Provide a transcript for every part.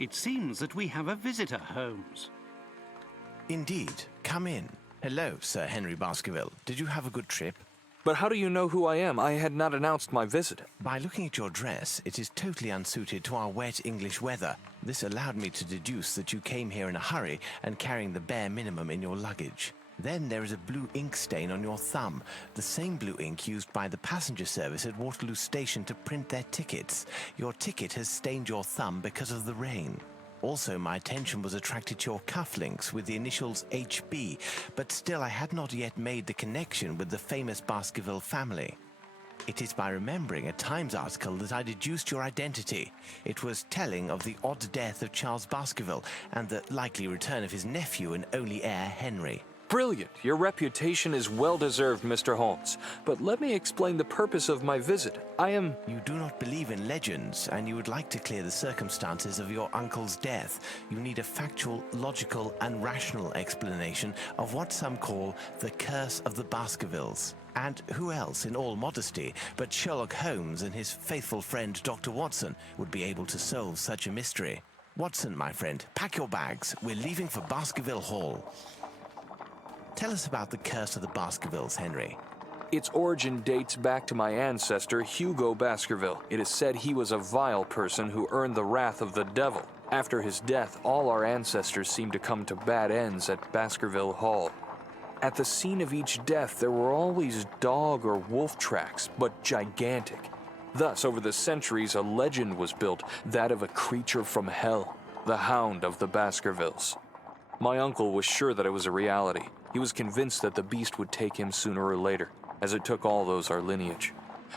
It seems that we have a visitor, Holmes. Indeed. Come in. Hello, Sir Henry Baskerville. Did you have a good trip? But how do you know who I am? I had not announced my visit. By looking at your dress, it is totally unsuited to our wet English weather. This allowed me to deduce that you came here in a hurry and carrying the bare minimum in your luggage. Then there is a blue ink stain on your thumb, the same blue ink used by the passenger service at Waterloo Station to print their tickets. Your ticket has stained your thumb because of the rain. Also, my attention was attracted to your cufflinks with the initials HB, but still I had not yet made the connection with the famous Baskerville family. It is by remembering a Times article that I deduced your identity. It was telling of the odd death of Charles Baskerville and the likely return of his nephew and only heir, Henry. Brilliant. Your reputation is well-deserved, Mr. Holmes. But let me explain the purpose of my visit. You do not believe in legends, and you would like to clear the circumstances of your uncle's death. You need a factual, logical, and rational explanation of what some call the curse of the Baskervilles. And who else, in all modesty, but Sherlock Holmes and his faithful friend Dr. Watson would be able to solve such a mystery? Watson, my friend, pack your bags. We're leaving for Baskerville Hall. Tell us about the curse of the Baskervilles, Henry. Its origin dates back to my ancestor, Hugo Baskerville. It is said he was a vile person who earned the wrath of the devil. After his death, all our ancestors seemed to come to bad ends at Baskerville Hall. At the scene of each death, there were always dog or wolf tracks, but gigantic. Thus, over the centuries, a legend was built, that of a creature from hell, the Hound of the Baskervilles. My uncle was sure that it was a reality. He was convinced that the beast would take him sooner or later, as it took all those our lineage.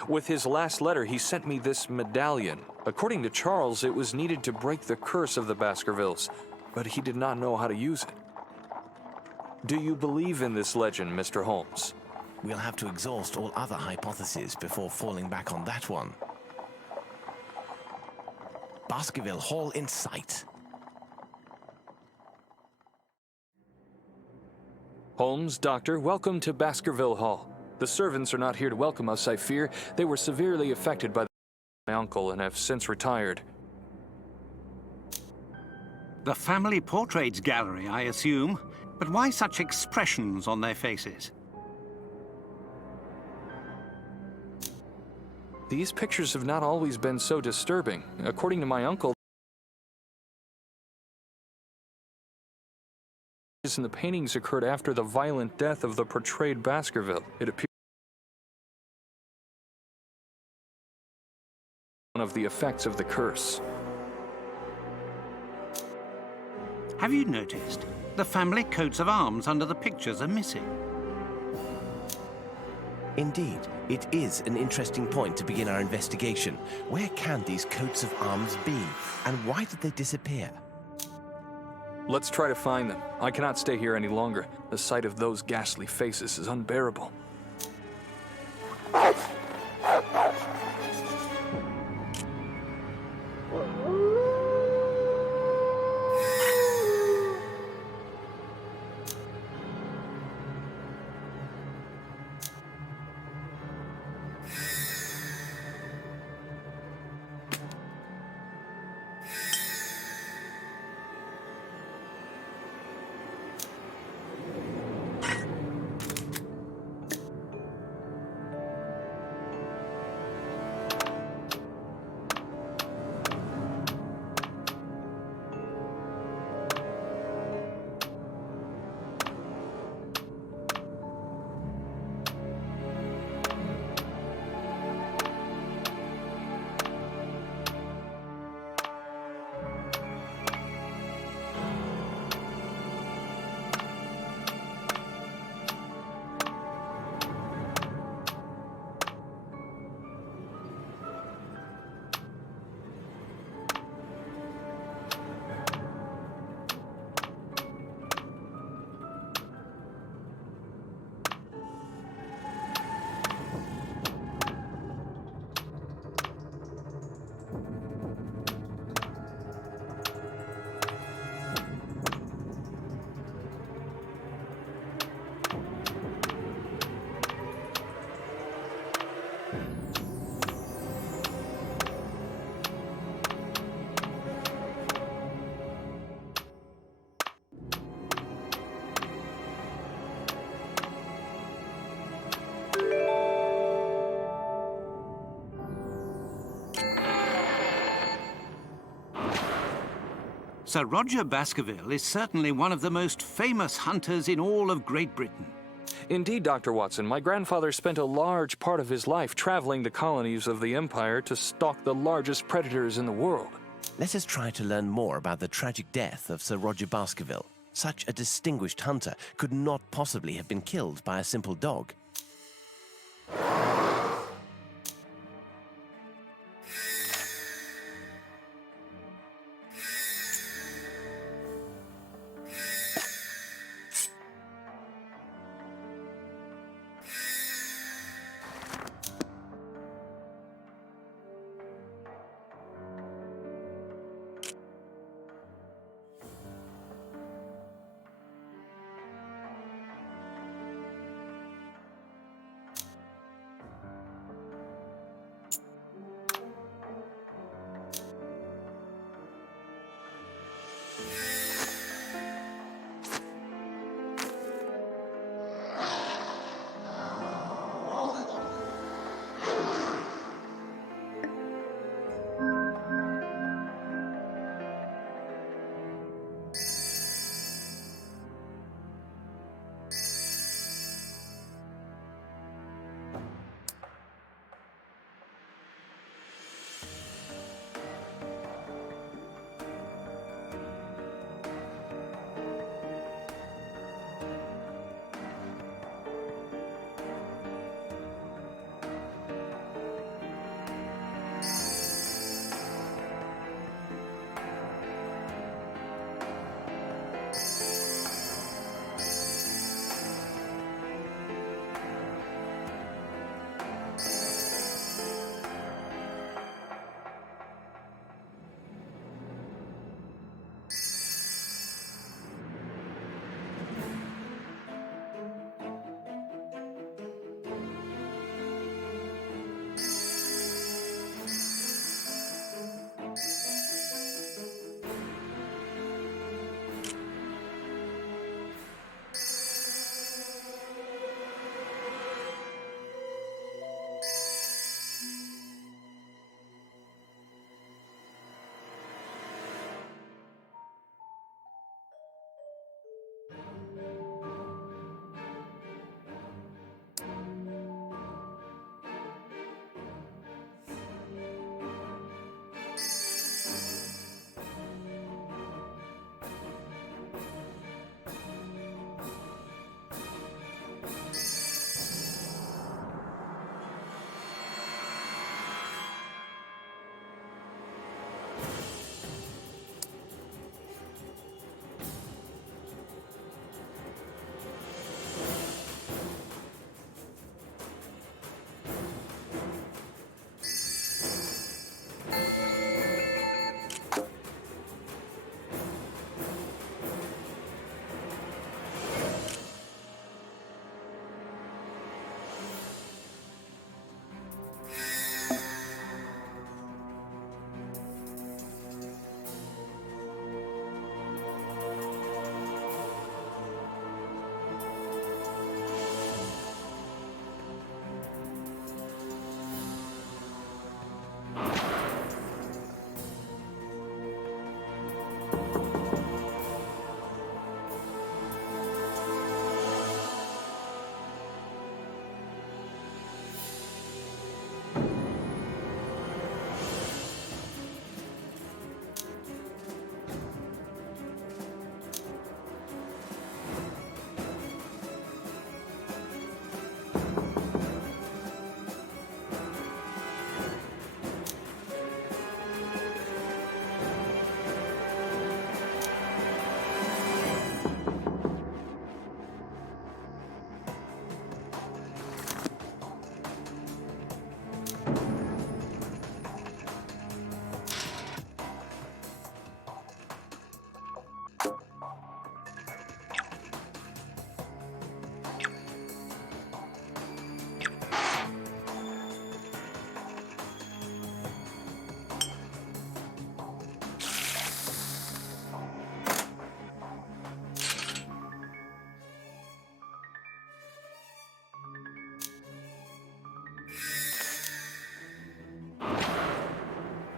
With his last letter, he sent me this medallion. According to Charles, it was needed to break the curse of the Baskervilles, but he did not know how to use it. Do you believe in this legend, Mr. Holmes? We'll have to exhaust all other hypotheses before falling back on that one. Baskerville Hall in sight. Holmes, Doctor, welcome to Baskerville Hall. The servants are not here to welcome us, I fear. They were severely affected by my uncle and have since retired. The family portraits gallery, I assume. But why such expressions on their faces? These pictures have not always been so disturbing. According to my uncle, and the paintings occurred after the violent death of the portrayed Baskerville. It appears one of the effects of the curse. Have you noticed? The family coats of arms under the pictures are missing. Indeed, it is an interesting point to begin our investigation. Where can these coats of arms be, and why did they disappear? Let's try to find them. I cannot stay here any longer. The sight of those ghastly faces is unbearable. Sir Roger Baskerville is certainly one of the most famous hunters in all of Great Britain. Indeed, Dr. Watson, my grandfather spent a large part of his life traveling the colonies of the Empire to stalk the largest predators in the world. Let us try to learn more about the tragic death of Sir Roger Baskerville. Such a distinguished hunter could not possibly have been killed by a simple dog.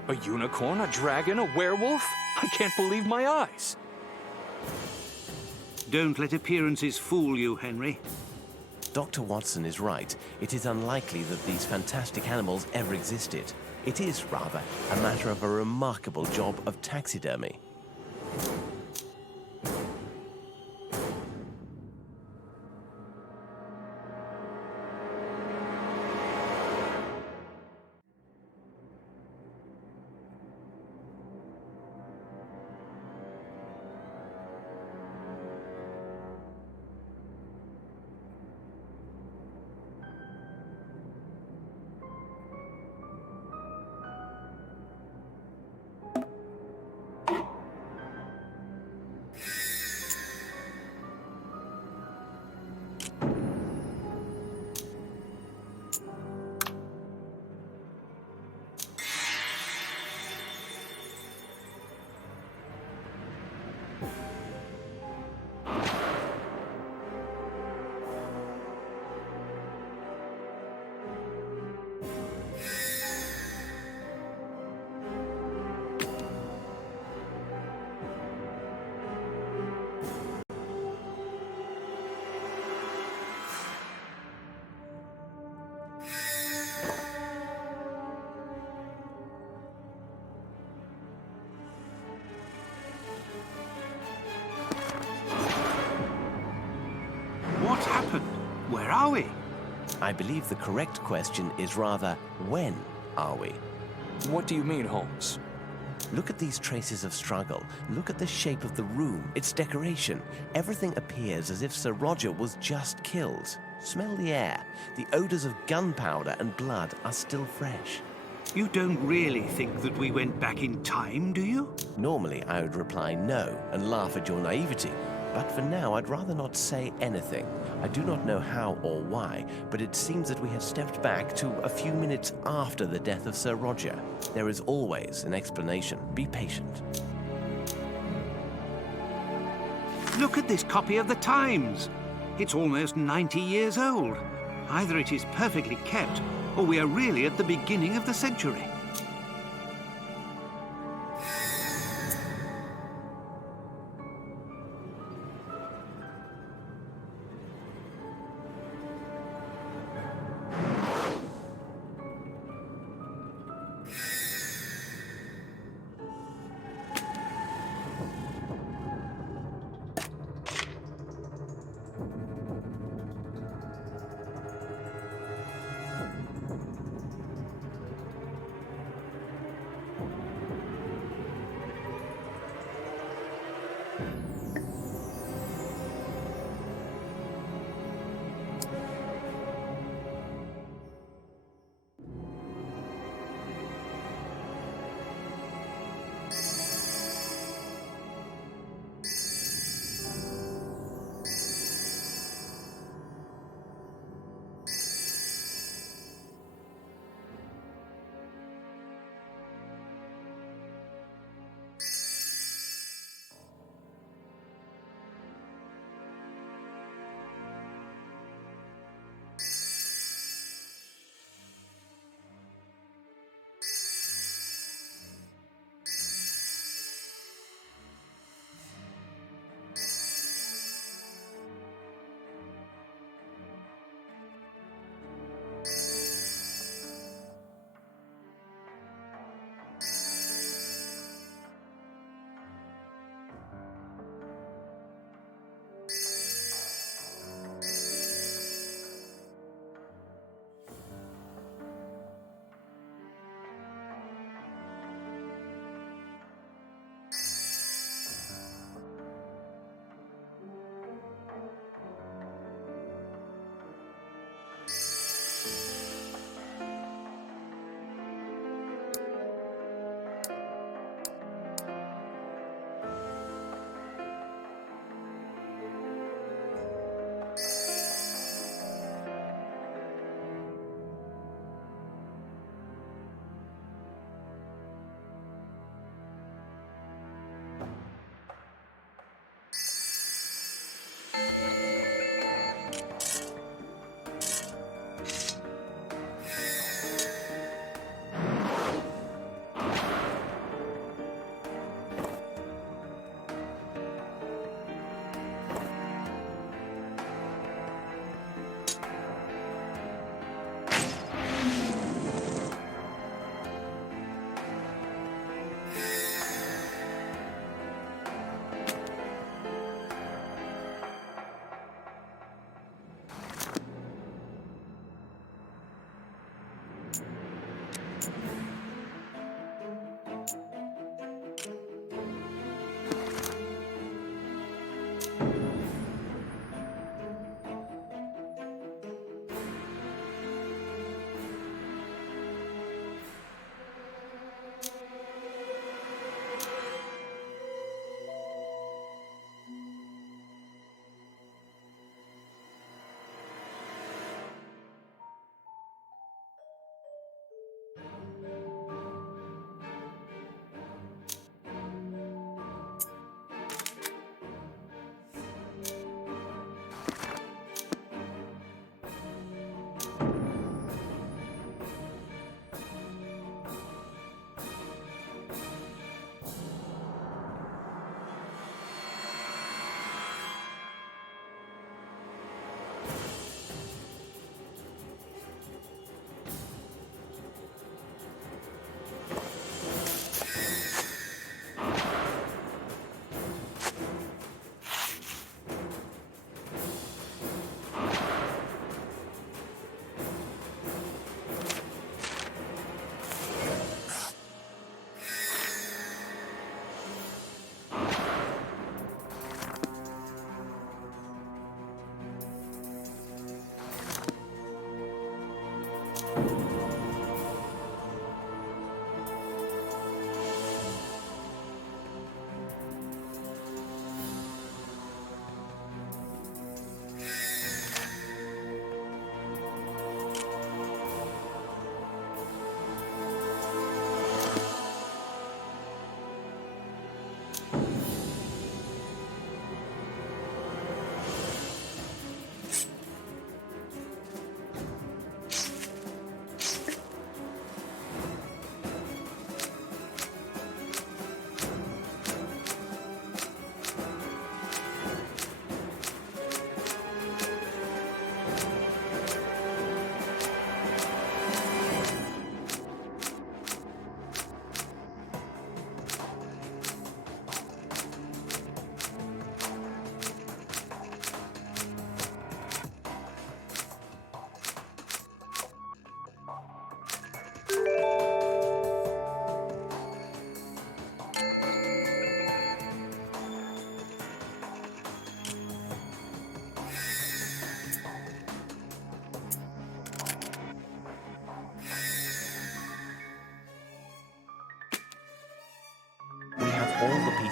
A unicorn, a dragon, a werewolf? I can't believe my eyes. Don't let appearances fool you, Henry. Dr. Watson is right. It is unlikely that these fantastic animals ever existed. It is, rather, a matter of a remarkable job of taxidermy. What happened? Where are we? I believe the correct question is rather, when are we? What do you mean, Holmes? Look at these traces of struggle. Look at the shape of the room, its decoration. Everything appears as if Sir Roger was just killed. Smell the air. The odors of gunpowder and blood are still fresh. You don't really think that we went back in time, do you? Normally, I would reply no and laugh at your naivety. But for now, I'd rather not say anything. I do not know how or why, but it seems that we have stepped back to a few minutes after the death of Sir Roger. There is always an explanation. Be patient. Look at this copy of the Times. It's almost 90 years old. Either it is perfectly kept, or we are really at the beginning of the century.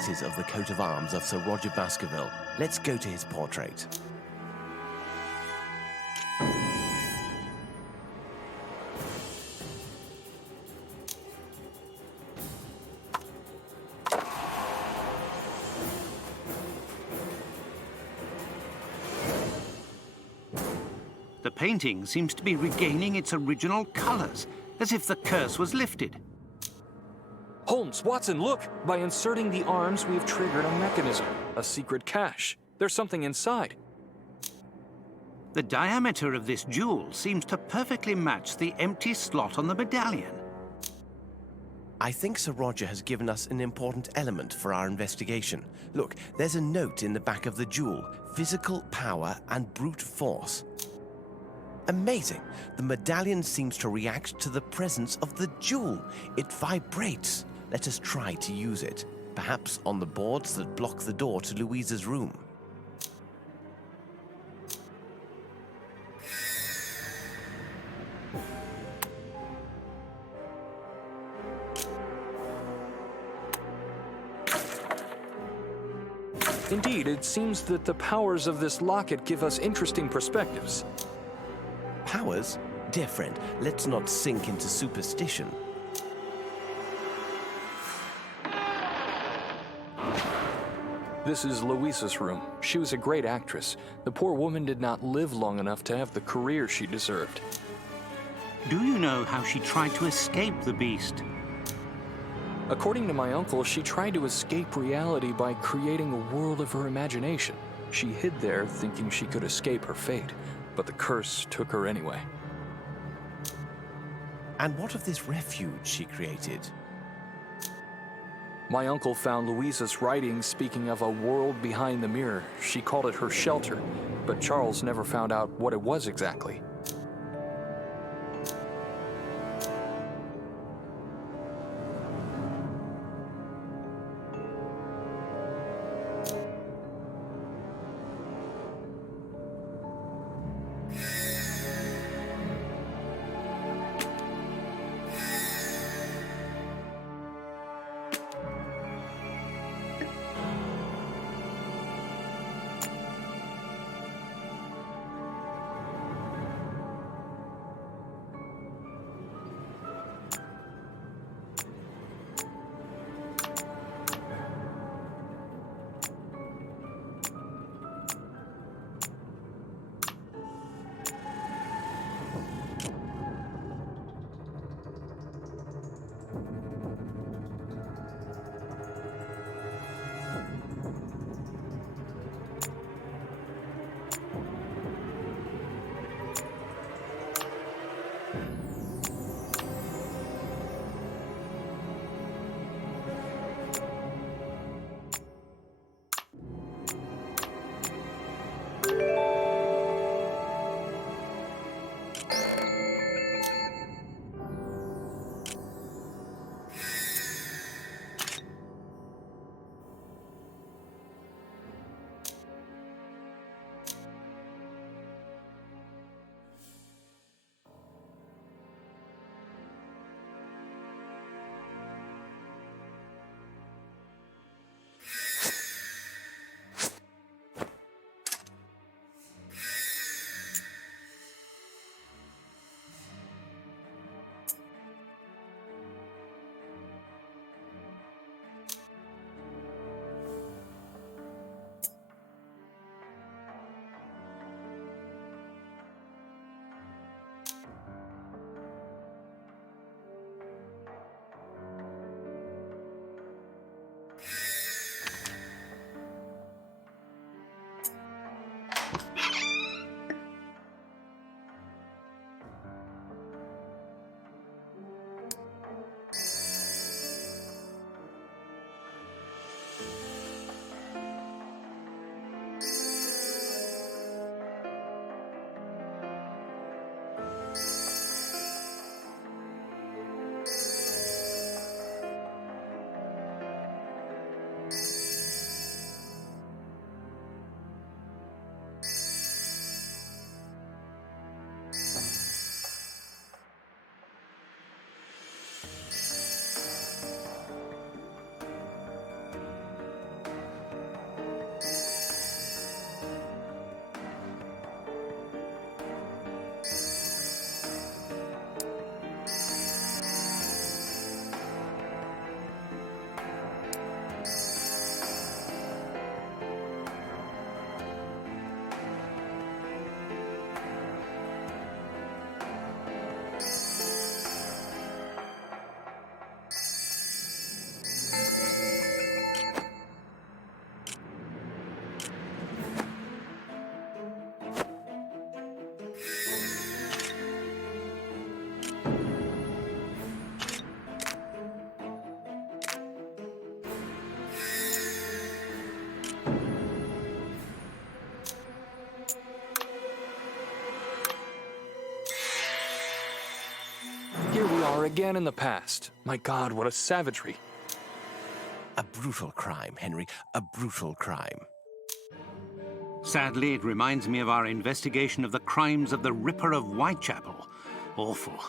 pieces of the coat of arms of Sir Roger Baskerville. Let's go to his portrait. The painting seems to be regaining its original colors, as if the curse was lifted. Holmes, Watson, look! By inserting the arms, we've triggered a mechanism, a secret cache. There's something inside. The diameter of this jewel seems to perfectly match the empty slot on the medallion. I think Sir Roger has given us an important element for our investigation. Look, there's a note in the back of the jewel: physical power and brute force. Amazing! The medallion seems to react to the presence of the jewel. It vibrates. Let us try to use it, perhaps on the boards that block the door to Louisa's room. Indeed, it seems that the powers of this locket give us interesting perspectives. Powers? Dear friend, let's not sink into superstition. This is Louisa's room. She was a great actress. The poor woman did not live long enough to have the career she deserved. Do you know how she tried to escape the beast? According to my uncle, she tried to escape reality by creating a world of her imagination. She hid there thinking she could escape her fate, but the curse took her anyway. And what of this refuge she created? My uncle found Louisa's writings speaking of a world behind the mirror. She called it her shelter, but Charles never found out what it was exactly. are again in the past. My God, what a savagery. A brutal crime, Henry. A brutal crime. Sadly, it reminds me of our investigation of the crimes of the Ripper of Whitechapel. Awful.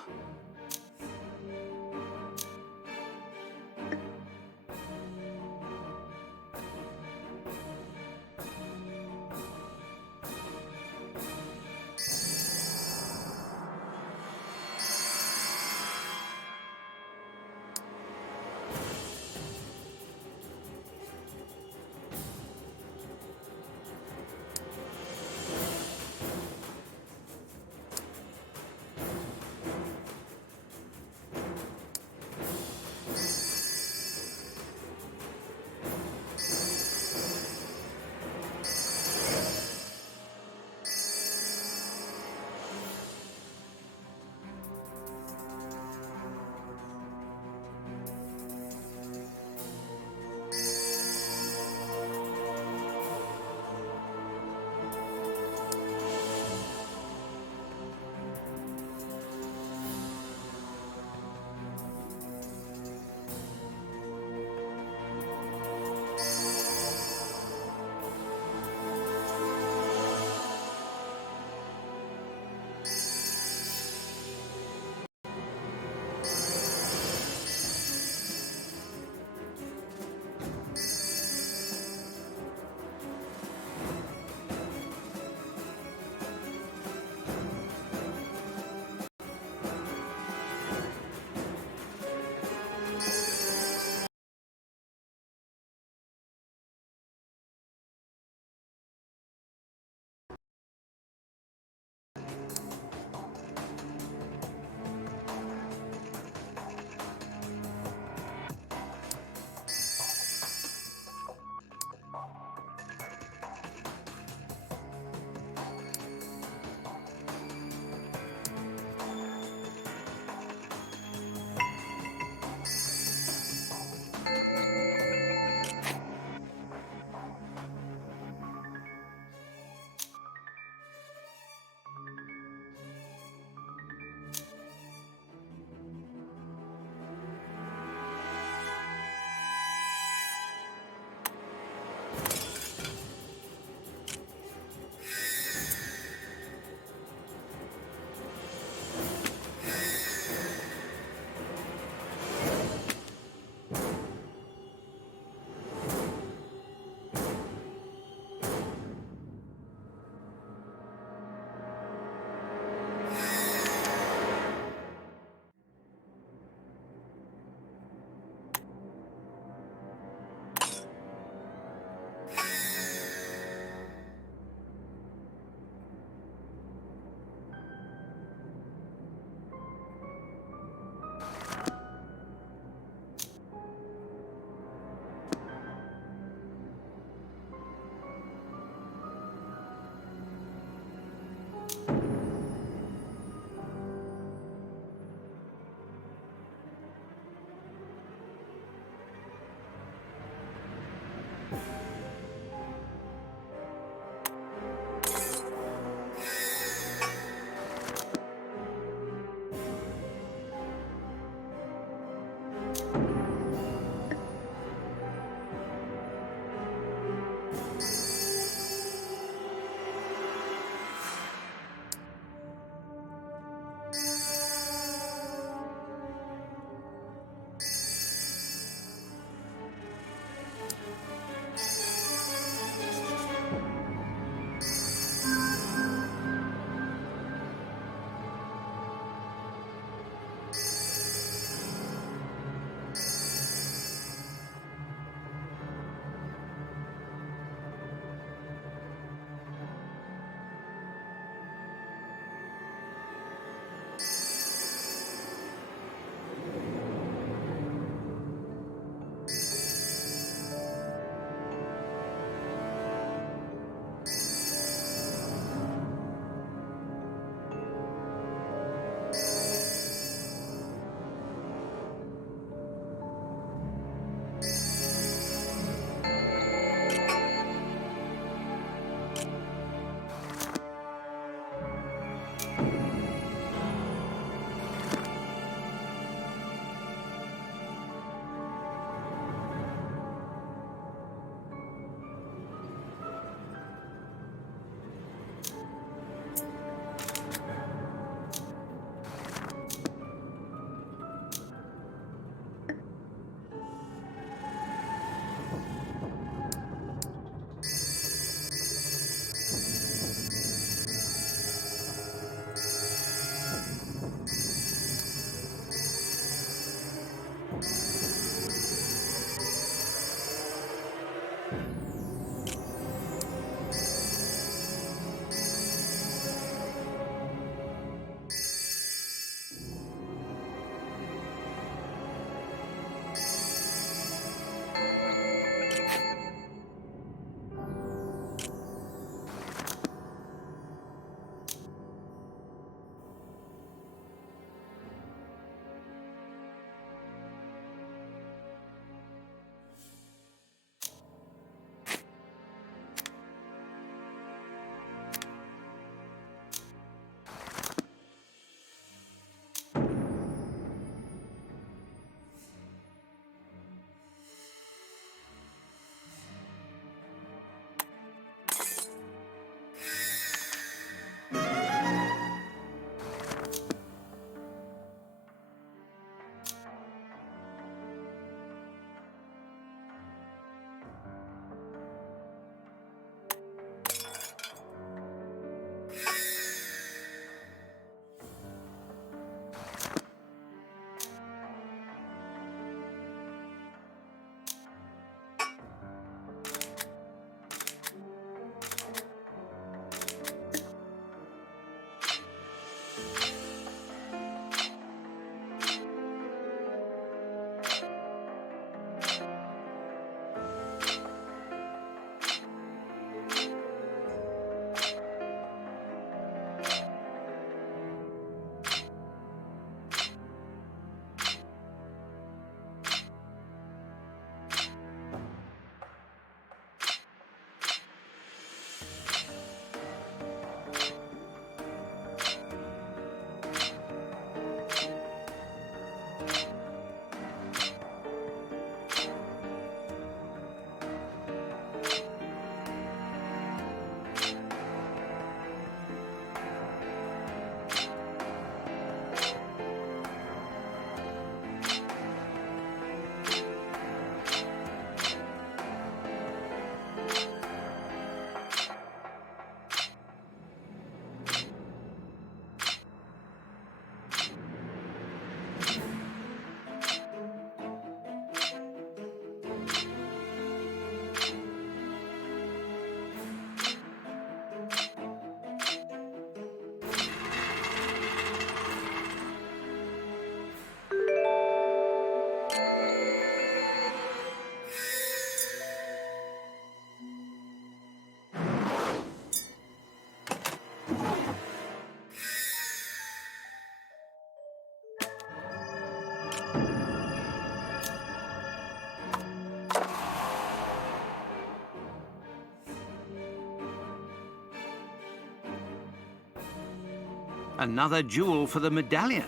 Another jewel for the medallion.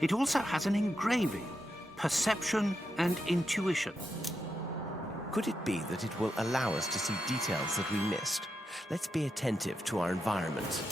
It also has an engraving. Perception and intuition. Could it be that it will allow us to see details that we missed? Let's be attentive to our environment.